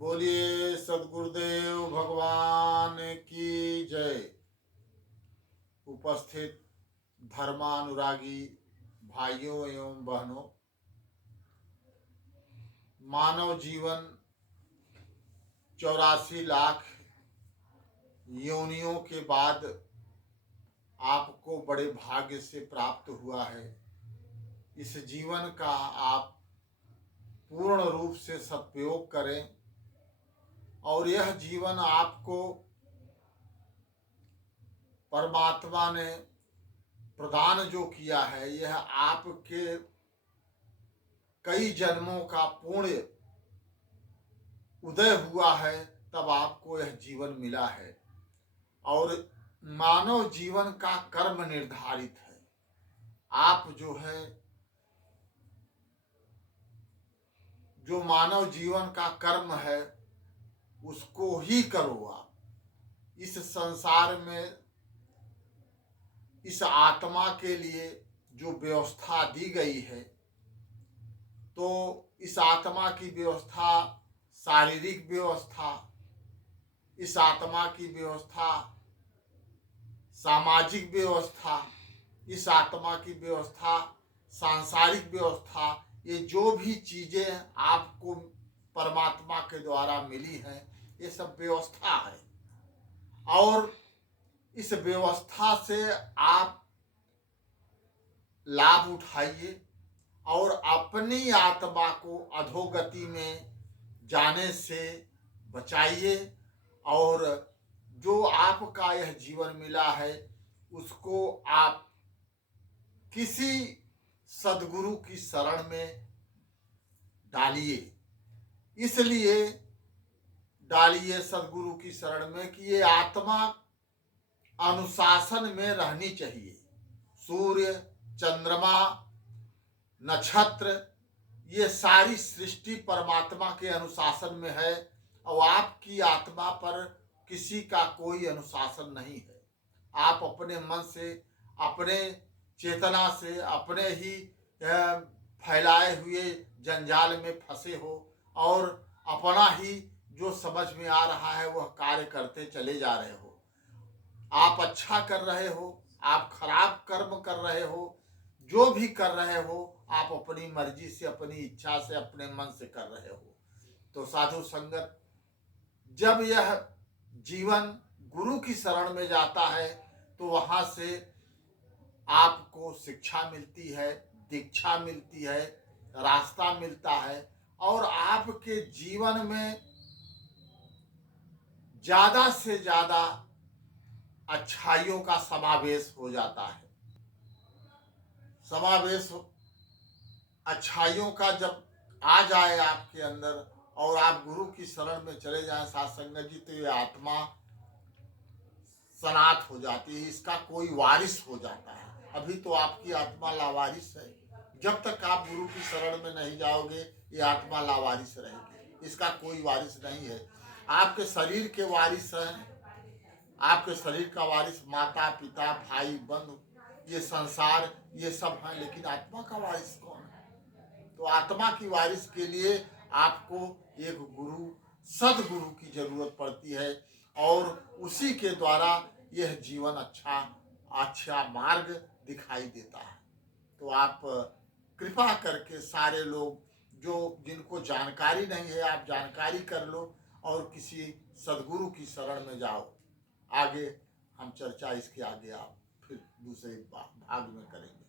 बोलिए सदगुरुदेव भगवान की जय। उपस्थित धर्मानुरागी भाइयों एवं बहनों, मानव जीवन 84 लाख योनियों के बाद आपको बड़े भाग्य से प्राप्त हुआ है। इस जीवन का आप पूर्ण रूप से सदुपयोग करें और यह जीवन आपको परमात्मा ने प्रदान जो किया है, यह आपके कई जन्मों का पुण्य उदय हुआ है, तब आपको यह जीवन मिला है। और मानव जीवन का कर्म निर्धारित है। आप जो मानव जीवन का कर्म है उसको ही करो। आप इस संसार में इस आत्मा के लिए जो व्यवस्था दी गई है, तो इस आत्मा की व्यवस्था शारीरिक व्यवस्था, इस आत्मा की व्यवस्था सामाजिक व्यवस्था, इस आत्मा की व्यवस्था सांसारिक व्यवस्था, ये जो भी चीजें आपको परमात्मा के द्वारा मिली हैं, ये सब व्यवस्था है। और इस व्यवस्था से आप लाभ उठाइए और अपनी आत्मा को अधोगति में जाने से बचाइए। और जो आपका यह जीवन मिला है उसको आप किसी सदगुरु की शरण में डालिए। इसलिए डालिए सदगुरु की शरण में कि ये आत्मा अनुशासन में रहनी चाहिए। सूर्य, चंद्रमा, नक्षत्र, ये सारी सृष्टि परमात्मा के अनुशासन में है और आपकी आत्मा पर किसी का कोई अनुशासन नहीं है। आप अपने मन से, अपने चेतना से, अपने ही फैलाए हुए जंजाल में फंसे हो और अपना ही जो समझ में आ रहा है वह कार्य करते चले जा रहे हो। आप अच्छा कर रहे हो, आप खराब कर्म कर रहे हो, जो भी कर रहे हो आप अपनी मर्जी से, अपनी इच्छा से, अपने मन से कर रहे हो। तो साधु संगत, जब यह जीवन गुरु की शरण में जाता है तो वहां से आपको शिक्षा मिलती है, दीक्षा मिलती है, रास्ता मिलता है और आपके जीवन में ज्यादा से ज्यादा अच्छाइयों का समावेश हो जाता है। अच्छाइयों का जब आ जाए आपके अंदर और आप गुरु की शरण में चले जाएं साथ संगत जी, तो ये आत्मा सनात हो जाती है, इसका कोई वारिस हो जाता है। अभी तो आपकी आत्मा लावारिस है। जब तक आप गुरु की शरण में नहीं जाओगे ये आत्मा लावारिस रहेगी, इसका कोई वारिस नहीं है। आपके शरीर के वारिस हैं, आपके शरीर का वारिस माता पिता भाई बंधु, ये संसार, ये सब हैं, लेकिन आत्मा का वारिस कौन है? तो आत्मा की वारिस के लिए आपको एक गुरु, सदगुरु की जरूरत पड़ती है और उसी के द्वारा यह जीवन अच्छा मार्ग दिखाई देता है। तो आप कृपा करके सारे लोग जिनको जानकारी नहीं है, आप जानकारी कर लो और किसी सदगुरु की शरण में जाओ। आगे हम चर्चा इसके आगे आप फिर दूसरे भाग में करेंगे।